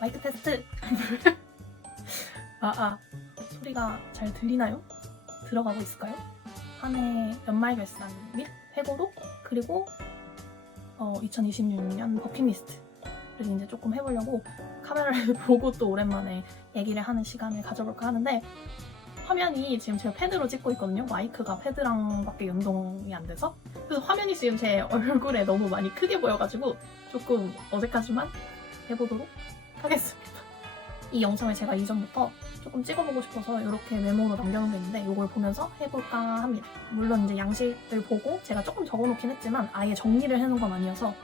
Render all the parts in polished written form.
마이크 테스트. 소리가 잘 들리나요? 들어가고 있을까요? 한 해 연말 결산 및 회고록, 그리고 2026년 버킷리스트를 이제 조금 해보려고 카메라를 보고 또 오랜만에 얘기를 하는 시간을 가져볼까 하는데, 화면이 지금 제가 패드로 찍고 있거든요. 마이크가 패드랑 밖에 연동이 안 돼서. 그래서 화면이 지금 제 얼굴에 너무 많이 크게 보여가지고 조금 어색하지만 해보도록 하겠습니다. 이 영상을 제가 이전부터 조금 찍어보고 싶어서 이렇게 메모로 남겨놓은 게 있는데, 이걸 보면서 해볼까 합니다. 물론 이제 양식을 보고 제가 조금 적어놓긴 했지만 아예 정리를 해놓은 건 아니어서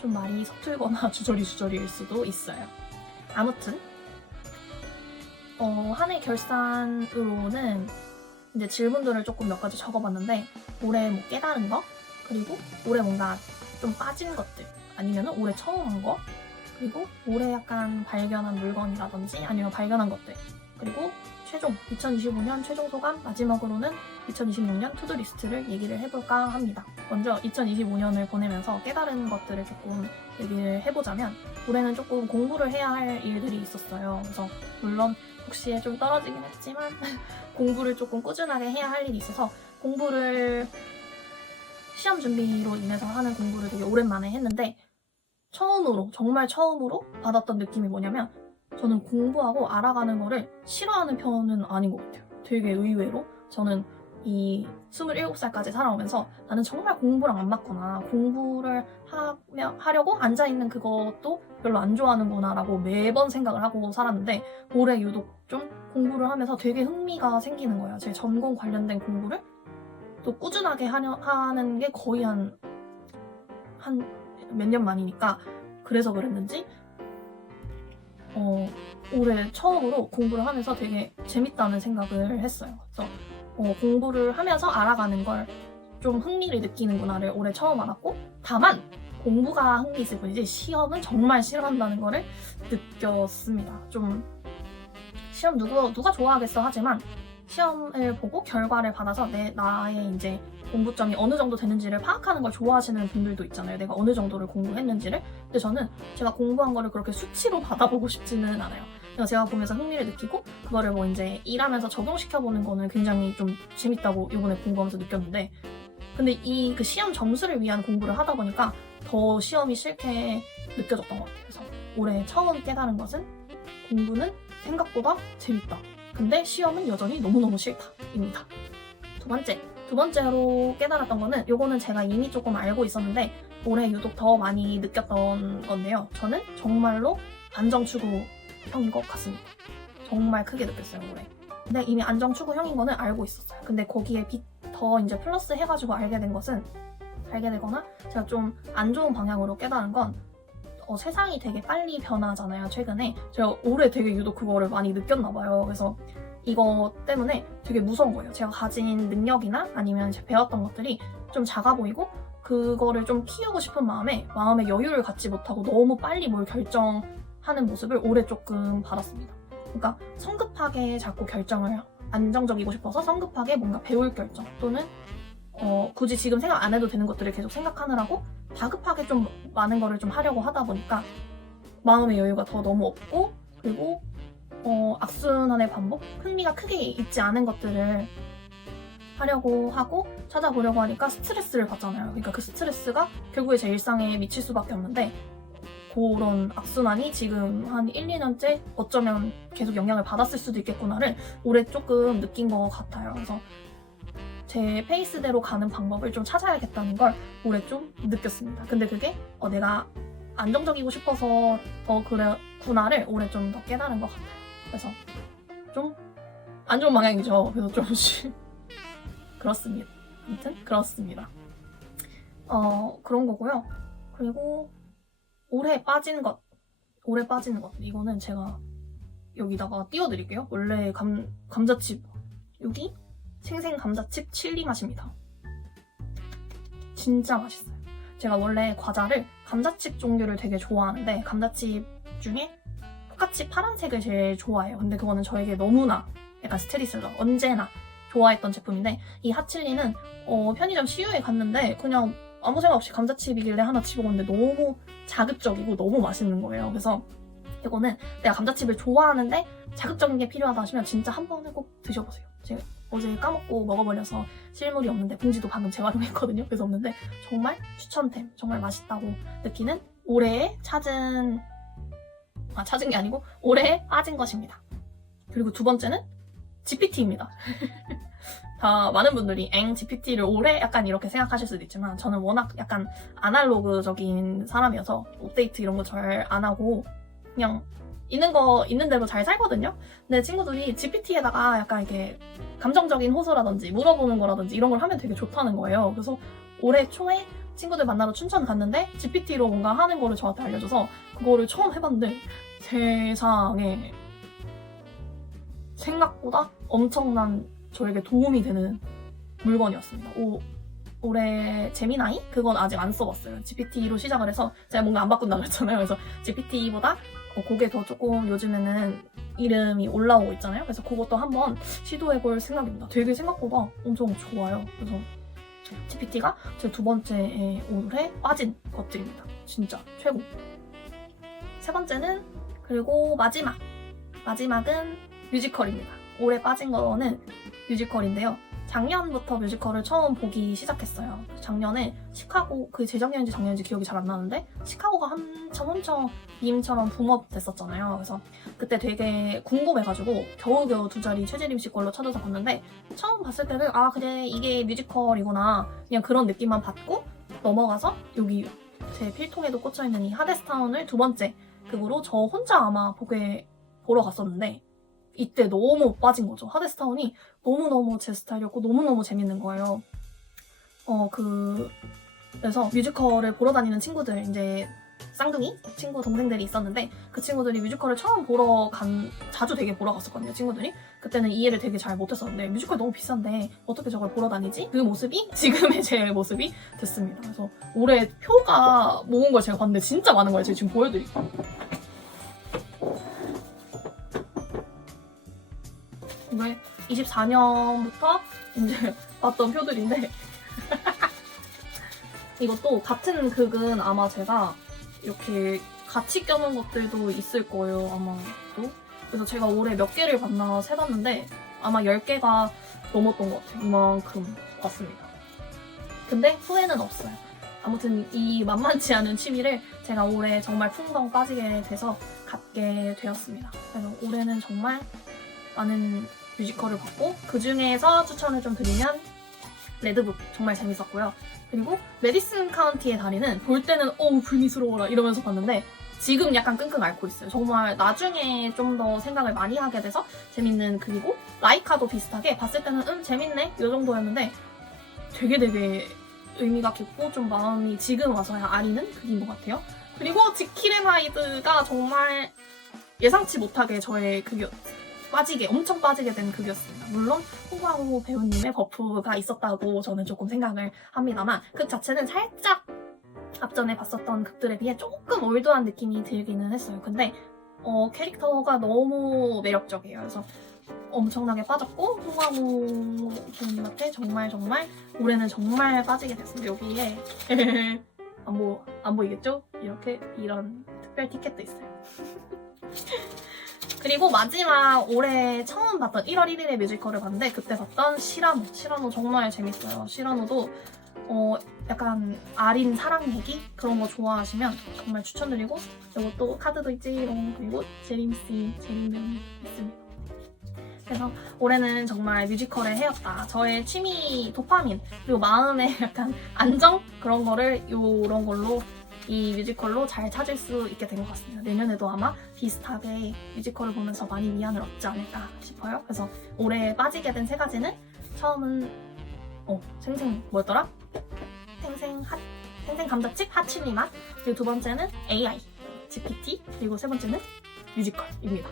좀 말이 서툴거나 주저리일 수도 있어요. 아무튼 한 해 결산으로는 이제 질문들을 조금 몇 가지 적어봤는데, 올해 뭐 깨달은 거, 그리고 올해 뭔가 좀 빠진 것들, 아니면 올해 처음 한 거, 그리고 올해 약간 발견한 물건이라든지 아니면 발견한 것들, 그리고 최종 2025년 최종 소감, 마지막으로는 2026년 투두리스트를 얘기를 해볼까 합니다. 먼저 2025년을 보내면서 깨달은 것들을 조금 얘기를 해보자면, 올해는 조금 공부를 해야 할 일들이 있었어요. 그래서 물론 복시에 좀 떨어지긴 했지만 공부를 조금 꾸준하게 해야 할 일이 있어서 공부를 시험 준비로 인해서 하는 공부를 되게 오랜만에 했는데, 정말 처음으로 받았던 느낌이 뭐냐면, 저는 공부하고 알아가는 거를 싫어하는 편은 아닌 것 같아요. 되게 의외로 저는 이 27살까지 살아오면서 나는 정말 공부랑 안 맞거나 공부를 하려고 앉아있는 그것도 별로 안 좋아하는구나 라고 매번 생각을 하고 살았는데, 올해 유독 좀 공부를 하면서 되게 흥미가 생기는 거예요. 제 전공 관련된 공부를 또 꾸준하게 하는 게 거의 한 몇 년 만이니까, 그래서 그랬는지 올해 처음으로 공부를 하면서 되게 재밌다는 생각을 했어요. 그래서 공부를 하면서 알아가는 걸 좀 흥미를 느끼는구나를 올해 처음 알았고, 다만 공부가 흥미 있을 뿐이지 시험은 정말 싫어한다는 거를 느꼈습니다. 좀 시험 누가 좋아하겠어 하지만, 시험을 보고 결과를 받아서 나의 이제 공부점이 어느 정도 되는지를 파악하는 걸 좋아하시는 분들도 있잖아요. 내가 어느 정도를 공부했는지를. 근데 저는 제가 공부한 거를 그렇게 수치로 받아보고 싶지는 않아요. 그래서 제가 보면서 흥미를 느끼고 그거를 뭐 이제 일하면서 적용시켜보는 거는 굉장히 좀 재밌다고 이번에 공부하면서 느꼈는데, 근데 그 시험 점수를 위한 공부를 하다 보니까 더 시험이 싫게 느껴졌던 것 같아요. 그래서 올해 처음 깨달은 것은, 공부는 생각보다 재밌다. 근데 시험은 여전히 너무너무 싫다입니다. 두 번째로 깨달았던 거는, 요거는 제가 이미 조금 알고 있었는데 올해 유독 더 많이 느꼈던 건데요. 저는 정말로 안정추구형인 것 같습니다. 정말 크게 느꼈어요, 올해. 근데 이미 안정추구형인 거는 알고 있었어요. 근데 거기에 더 이제 플러스 해가지고 알게 되거나 제가 좀 안 좋은 방향으로 깨달은 건, 세상이 되게 빨리 변하잖아요, 최근에. 제가 올해 되게 유독 그거를 많이 느꼈나 봐요. 그래서 이거 때문에 되게 무서운 거예요. 제가 가진 능력이나 아니면 제가 배웠던 것들이 좀 작아 보이고, 그거를 좀 키우고 싶은 마음에 여유를 갖지 못하고 너무 빨리 뭘 결정하는 모습을 올해 조금 받았습니다. 그러니까 성급하게 자꾸 결정을, 안정적이고 싶어서 성급하게 뭔가 배울 결정, 또는 굳이 지금 생각 안 해도 되는 것들을 계속 생각하느라고 다급하게 좀 많은 거를 좀 하려고 하다 보니까 마음의 여유가 더 너무 없고, 그리고 악순환의 반복, 흥미가 크게 있지 않은 것들을 하려고 하고 찾아보려고 하니까 스트레스를 받잖아요. 그러니까 그 스트레스가 결국에 제 일상에 미칠 수밖에 없는데, 그런 악순환이 지금 한 1, 2년째 어쩌면 계속 영향을 받았을 수도 있겠구나를 올해 조금 느낀 것 같아요. 그래서 제 페이스대로 가는 방법을 좀 찾아야겠다는 걸 올해 좀 느꼈습니다. 근데 그게 내가 안정적이고 싶어서 더 그랬구나를 올해 좀 더 깨달은 것 같아요. 그래서 좀 안 좋은 방향이죠. 그래서 조금씩 그렇습니다. 아무튼 그렇습니다. 그런 거고요. 그리고 올해 빠진 것, 이거는 제가 여기다가 띄워드릴게요. 원래 감자칩, 여기 생생 감자칩 칠리 맛입니다. 진짜 맛있어요. 제가 원래 과자를 감자칩 종류를 되게 좋아하는데, 감자칩 중에 포카칩 파란색을 제일 좋아해요. 근데 그거는 저에게 너무나 약간 스테디셀러, 언제나 좋아했던 제품인데, 이 핫칠리는 편의점 CU에 갔는데 그냥 아무 생각 없이 감자칩이길래 하나 집어먹는데 너무 자극적이고 너무 맛있는 거예요. 그래서 이거는 내가 감자칩을 좋아하는데 자극적인 게 필요하다 하시면 진짜 한 번은 꼭 드셔보세요. 제가 어제 까먹고 먹어버려서 실물이 없는데 봉지도 방금 재활용했거든요. 그래서 없는데 정말 추천템, 정말 맛있다고 느끼는 올해에 찾은 게 아니고 올해에 빠진 것입니다. 그리고 두 번째는 GPT입니다. 다 많은 분들이 GPT를 올해 약간 이렇게 생각하실 수도 있지만 저는 워낙 약간 아날로그적인 사람이어서 업데이트 이런 거 잘 안 하고 그냥 있는 대로 잘 살거든요. 근데 친구들이 GPT에다가 약간 이렇게 감정적인 호소라든지 물어보는 거라든지 이런 걸 하면 되게 좋다는 거예요. 그래서 올해 초에 친구들 만나러 춘천 갔는데 GPT로 뭔가 하는 거를 저한테 알려줘서 그거를 처음 해봤는데 세상에 생각보다 엄청난 저에게 도움이 되는 물건이었습니다. 올해 제미나이? 그건 아직 안 써봤어요. GPT로 시작을 해서 제가 뭔가 안 바꾼다 그랬잖아요. 그래서 GPT보다 그게 더 조금 요즘에는 이름이 올라오고 있잖아요. 그래서 그것도 한번 시도해볼 생각입니다. 되게 생각보다 엄청 좋아요. 그래서 GPT가 제 두 번째에 올해 빠진 것들입니다. 진짜 최고. 세 번째는 그리고 마지막은 뮤지컬입니다. 올해 빠진 거는 뮤지컬인데요. 작년부터 뮤지컬을 처음 보기 시작했어요. 작년에 시카고, 재작년인지 작년인지 기억이 잘 안 나는데 시카고가 엄청 밈처럼 붐업 됐었잖아요. 그래서 그때 되게 궁금해가지고 겨우겨우 2자리 최재림 씨 걸로 찾아서 봤는데 처음 봤을 때는 그래 이게 뮤지컬이구나 그냥 그런 느낌만 받고 넘어가서 여기 제 필통에도 꽂혀있는 이 하데스타운을 두 번째 극으로 저 혼자 아마 보러 갔었는데 이때 너무 빠진 거죠. 하데스타운이 너무너무 제 스타일이었고 너무너무 재밌는 거예요. 그래서 뮤지컬을 보러 다니는 친구들, 이제 쌍둥이 친구 동생들이 있었는데 그 친구들이 뮤지컬을 처음 자주 되게 보러 갔었거든요, 친구들이. 그때는 이해를 되게 잘 못했었는데 뮤지컬 너무 비싼데 어떻게 저걸 보러 다니지? 그 모습이 지금의 제 모습이 됐습니다. 그래서 올해 표가 모은 걸 제가 봤는데 진짜 많은 거예요. 제가 지금 보여드릴게요. 이게 24년부터 이제 봤던 표들인데 이것도 같은 극은 아마 제가 이렇게 같이 껴놓은 것들도 있을 거예요, 아마도. 그래서 제가 올해 몇 개를 봤나 세봤는데 아마 10개가 넘었던 것 같아요. 이만큼 봤습니다. 근데 후회는 없어요. 아무튼 이 만만치 않은 취미를 제가 올해 정말 풍덩 빠지게 돼서 갖게 되었습니다. 그래서 올해는 정말 많은 뮤지컬을 봤고 그 중에서 추천을 좀 드리면 레드북 정말 재밌었고요. 그리고 메디슨 카운티의 다리는 볼 때는 불미스러워라 이러면서 봤는데 지금 약간 끙끙 앓고 있어요. 정말 나중에 좀 더 생각을 많이 하게 돼서 재밌는 극이고 라이카도 비슷하게 봤을 때는 재밌네 이 정도였는데 되게 의미가 깊고 좀 마음이 지금 와서야 아리는 극인 것 같아요. 그리고 지킬앤하이드가 정말 예상치 못하게 저의 엄청 빠지게 된 극이었습니다. 물론 홍광호 배우님의 버프가 있었다고 저는 조금 생각을 합니다만 극 자체는 살짝 앞전에 봤었던 극들에 비해 조금 올드한 느낌이 들기는 했어요. 근데 캐릭터가 너무 매력적이에요. 그래서 엄청나게 빠졌고 홍광호 배우님한테 정말 올해는 정말 빠지게 됐습니다. 여기에 안 보이겠죠? 이런 특별 티켓도 있어요. 그리고 마지막 올해 처음 봤던 1월 1일에 뮤지컬을 봤는데 그때 봤던 시라노 정말 재밌어요. 시라노도 약간 아린 사랑 얘기 그런 거 좋아하시면 정말 추천드리고 이것도 카드도 있지롱. 그리고 재림 배우님 있습니다. 그래서 올해는 정말 뮤지컬의 해였다. 저의 취미 도파민 그리고 마음의 약간 안정 그런 거를 이런 걸로 이 뮤지컬로 잘 찾을 수 있게 된 것 같습니다. 내년에도 아마 비슷하게 뮤지컬을 보면서 많이 위안을 얻지 않을까 싶어요. 그래서 올해 빠지게 된 3가지는 처음은 뭐였더라? 생생 감자칩 핫칠리 맛. 그리고 두 번째는 AI, GPT. 그리고 세 번째는 뮤지컬입니다.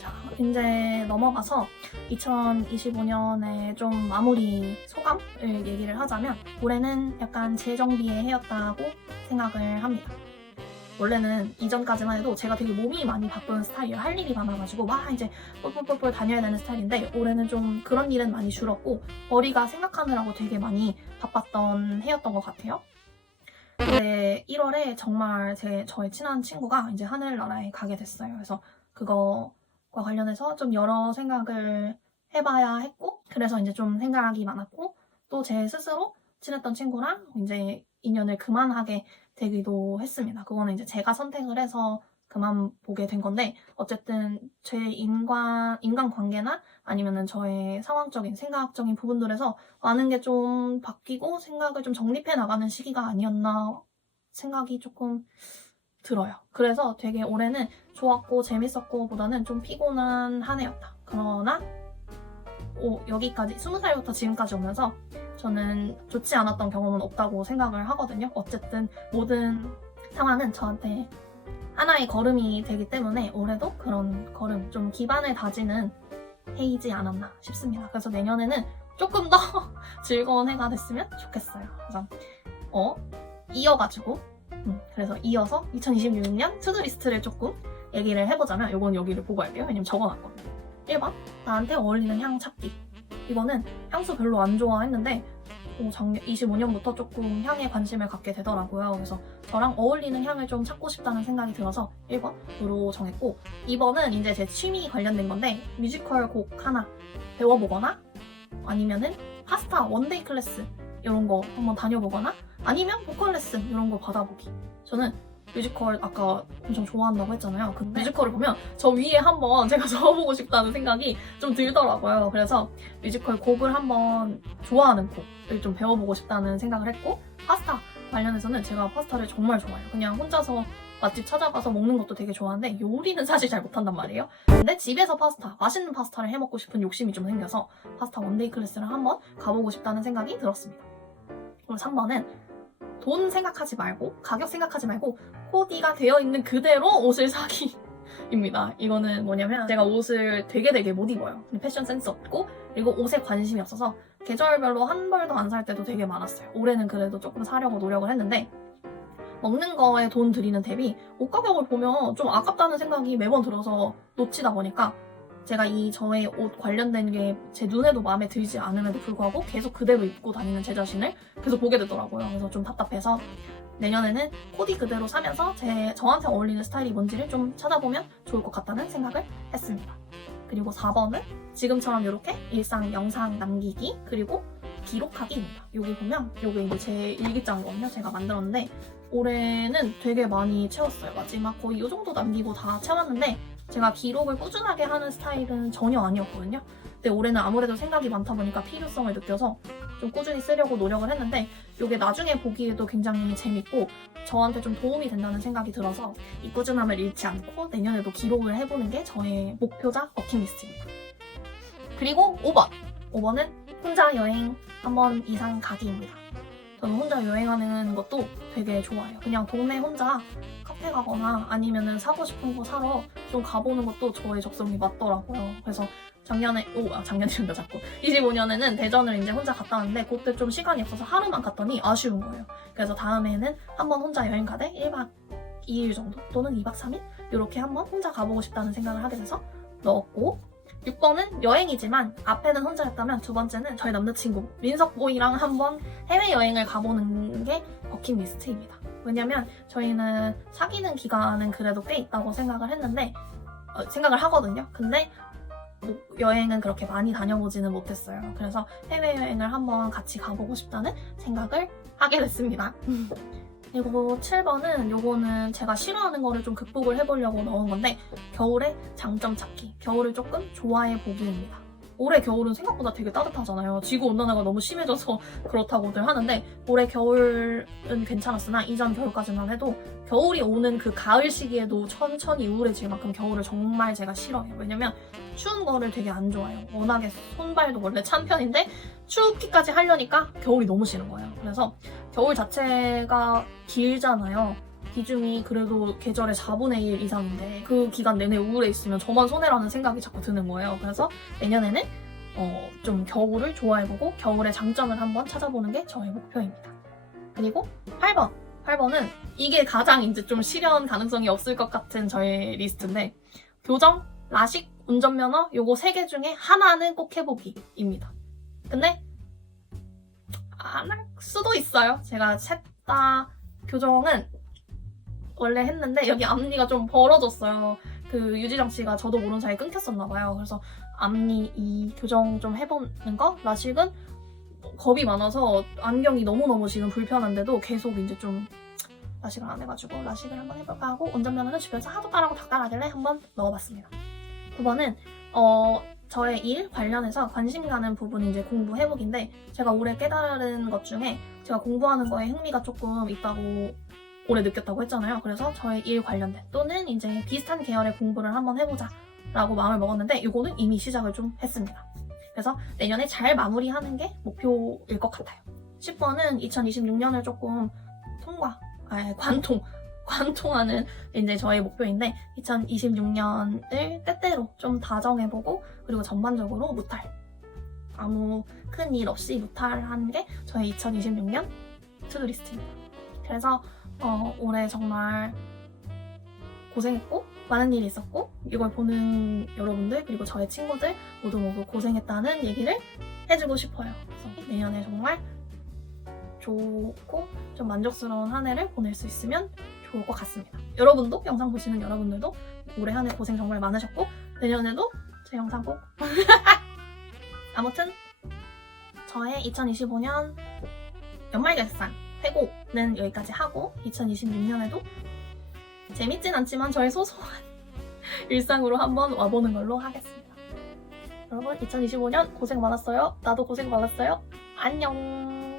자, 이제 넘어가서 2025년의 좀 마무리 소감을 얘기를 하자면 올해는 약간 재정비의 해였다고 생각을 합니다. 원래는 이전까지만 해도 제가 되게 몸이 많이 바쁜 스타일이에요. 할 일이 많아가지고 막 이제 뿔뿔뿔 다녀야 되는 스타일인데 올해는 좀 그런 일은 많이 줄었고 머리가 생각하느라고 되게 많이 바빴던 해였던 것 같아요. 근데 1월에 정말 저의 친한 친구가 이제 하늘나라에 가게 됐어요. 그래서 그거과 관련해서 좀 여러 생각을 해봐야 했고 그래서 이제 좀 생각이 많았고 또 제 스스로 친했던 친구랑 이제 인연을 그만하게 되기도 했습니다. 그거는 이제 제가 선택을 해서 그만 보게 된 건데 어쨌든 제 인간관계나 아니면은 저의 상황적인 생각적인 부분들에서 많은 게 좀 바뀌고 생각을 좀 정립해 나가는 시기가 아니었나 생각이 조금 들어요. 그래서 되게 올해는 좋았고 재밌었고 보다는 좀 피곤한 한 해였다. 그러나 여기까지 20살부터 지금까지 오면서 저는 좋지 않았던 경험은 없다고 생각을 하거든요. 어쨌든 모든 상황은 저한테 하나의 걸음이 되기 때문에 올해도 그런 걸음, 좀 기반을 다지는 해이지 않았나 싶습니다. 그래서 내년에는 조금 더 즐거운 해가 됐으면 좋겠어요. 그래서 이어가지고 그래서 이어서 2026년 투두리스트를 조금 얘기를 해보자면 이건 여기를 보고 할게요. 왜냐면 적어놨거든요. 1번, 나한테 어울리는 향 찾기. 이거는 향수 별로 안 좋아했는데 작년 25년부터 조금 향에 관심을 갖게 되더라고요. 그래서 저랑 어울리는 향을 좀 찾고 싶다는 생각이 들어서 1번으로 정했고 2번은 이제 제 취미 관련된 건데 뮤지컬 곡 하나 배워보거나 아니면은 파스타 원데이 클래스 이런 거 한번 다녀보거나 아니면 보컬 레슨 이런 거 받아보기. 저는 뮤지컬 아까 엄청 좋아한다고 했잖아요. 근데 뮤지컬을 보면 저 위에 한번 제가 적어보고 싶다는 생각이 좀 들더라고요. 그래서 뮤지컬 곡을 한번 좋아하는 곡을 좀 배워보고 싶다는 생각을 했고 파스타 관련해서는 제가 파스타를 정말 좋아해요. 그냥 혼자서 맛집 찾아가서 먹는 것도 되게 좋아하는데 요리는 사실 잘 못한단 말이에요. 근데 집에서 맛있는 파스타를 해먹고 싶은 욕심이 좀 생겨서 파스타 원데이 클래스를 한번 가보고 싶다는 생각이 들었습니다. 그리고 3번은 돈 생각하지 말고 가격 생각하지 말고 코디가 되어 있는 그대로 옷을 사기입니다. 이거는 뭐냐면 제가 옷을 되게 못 입어요. 패션 센스 없고 그리고 옷에 관심이 없어서 계절별로 한 벌도 안 살 때도 되게 많았어요. 올해는 그래도 조금 사려고 노력을 했는데 먹는 거에 돈 들이는 대비 옷 가격을 보면 좀 아깝다는 생각이 매번 들어서 놓치다 보니까 제가 저의 옷 관련된 게 제 눈에도 마음에 들지 않음에도 불구하고 계속 그대로 입고 다니는 제 자신을 계속 보게 되더라고요. 그래서 좀 답답해서 내년에는 코디 그대로 사면서 저한테 어울리는 스타일이 뭔지를 좀 찾아보면 좋을 것 같다는 생각을 했습니다. 그리고 4번은 지금처럼 이렇게 일상 영상 남기기 그리고 기록하기입니다. 여기 보면 이게 이제 제 일기장이거든요. 제가 만들었는데 올해는 되게 많이 채웠어요. 마지막 거의 이 정도 남기고 다 채웠는데 제가 기록을 꾸준하게 하는 스타일은 전혀 아니었거든요. 근데 올해는 아무래도 생각이 많다 보니까 필요성을 느껴서 좀 꾸준히 쓰려고 노력을 했는데 이게 나중에 보기에도 굉장히 재밌고 저한테 좀 도움이 된다는 생각이 들어서 이 꾸준함을 잃지 않고 내년에도 기록을 해보는 게 저의 목표자 버킷리스트입니다. 그리고 5번은 혼자 여행 한 번 이상 가기입니다. 저는 혼자 여행하는 것도 되게 좋아해요. 그냥 동네 혼자 카페 가거나 아니면은 사고 싶은 거 사러 좀 가보는 것도 저의 적성이 맞더라고요. 그래서 작년이란다 자꾸 25년에는 대전을 이제 혼자 갔다 왔는데 그때 좀 시간이 없어서 하루만 갔더니 아쉬운 거예요. 그래서 다음에는 한번 혼자 여행 가되 1박 2일 정도 또는 2박 3일 이렇게 한번 혼자 가보고 싶다는 생각을 하게 돼서 넣었고 6번은 여행이지만 앞에는 혼자였다면 두 번째는 저희 남자친구 민석보이랑 한번 해외여행을 가보는 게 버킷리스트입니다. 왜냐면 저희는 사귀는 기간은 그래도 꽤 있다고 생각을 하거든요. 근데 여행은 그렇게 많이 다녀보지는 못했어요. 그래서 해외여행을 한번 같이 가보고 싶다는 생각을 하게 됐습니다. 그리고 7번은 요거는 제가 싫어하는 거를 좀 극복을 해보려고 넣은 건데 겨울의 장점 찾기. 겨울을 조금 좋아해 보기입니다. 올해 겨울은 생각보다 되게 따뜻하잖아요. 지구온난화가 너무 심해져서 그렇다고들 하는데 올해 겨울은 괜찮았으나 이전 겨울까지만 해도 겨울이 오는 그 가을 시기에도 천천히 우울해질 만큼 겨울을 정말 제가 싫어해요. 왜냐면 추운 거를 되게 안 좋아해요. 워낙에 손발도 원래 찬 편인데 춥기까지 하려니까 겨울이 너무 싫은 거예요. 그래서 겨울 자체가 길잖아요. 비중이 그래도 계절의 4분의 1 이상인데 그 기간 내내 우울해 있으면 저만 손해라는 생각이 자꾸 드는 거예요. 그래서 내년에는 좀 겨울을 좋아해보고 겨울의 장점을 한번 찾아보는 게 저의 목표입니다. 그리고 8번 8번은 이게 가장 이제 좀 실현 가능성이 없을 것 같은 저의 리스트인데 교정, 라식, 운전면허 요거 3개 중에 하나는 꼭 해보기입니다. 근데 안 할 수도 있어요. 제가 셋 다 교정은 원래 했는데 여기 앞니가 좀 벌어졌어요. 그 유지정 씨가 저도 모르는 사이에 끊겼었나 봐요. 그래서 앞니 이 교정 좀 해보는 거, 라식은 겁이 많아서 안경이 너무너무 지금 불편한데도 계속 이제 좀 라식을 안 해가지고 라식을 한번 해볼까 하고 운전면허는 주변에서 하도 따라하고 닥달하길래 한번 넣어봤습니다. 9번은 저의 일 관련해서 관심 가는 부분이 이제 공부해보기인데 제가 올해 깨달은 것 중에 제가 공부하는 거에 흥미가 조금 있다고 올해 느꼈다고 했잖아요. 그래서 저의 일 관련된 또는 이제 비슷한 계열의 공부를 한번 해보자 라고 마음을 먹었는데 이거는 이미 시작을 좀 했습니다. 그래서 내년에 잘 마무리하는 게 목표일 것 같아요. 10번은 2026년을 조금 관통하는 이제 저의 목표인데 2026년을 때때로 좀 다정해보고 그리고 전반적으로 무탈, 아무 큰 일 없이 무탈하는 게 저의 2026년 투두리스트입니다. 그래서 올해 정말 고생했고 많은 일이 있었고 이걸 보는 여러분들 그리고 저의 친구들 모두 고생했다는 얘기를 해주고 싶어요. 그래서 내년에 정말 좋고 좀 만족스러운 한 해를 보낼 수 있으면 좋을 것 같습니다. 여러분도 영상 보시는 여러분들도 올해 한 해 고생 정말 많으셨고 내년에도 제 영상 꼭 아무튼 저의 2025년 연말결산 회고는 여기까지 하고 2026년에도 재밌진 않지만 저의 소소한 일상으로 한번 와보는 걸로 하겠습니다. 여러분 2025년 고생 많았어요. 나도 고생 많았어요. 안녕.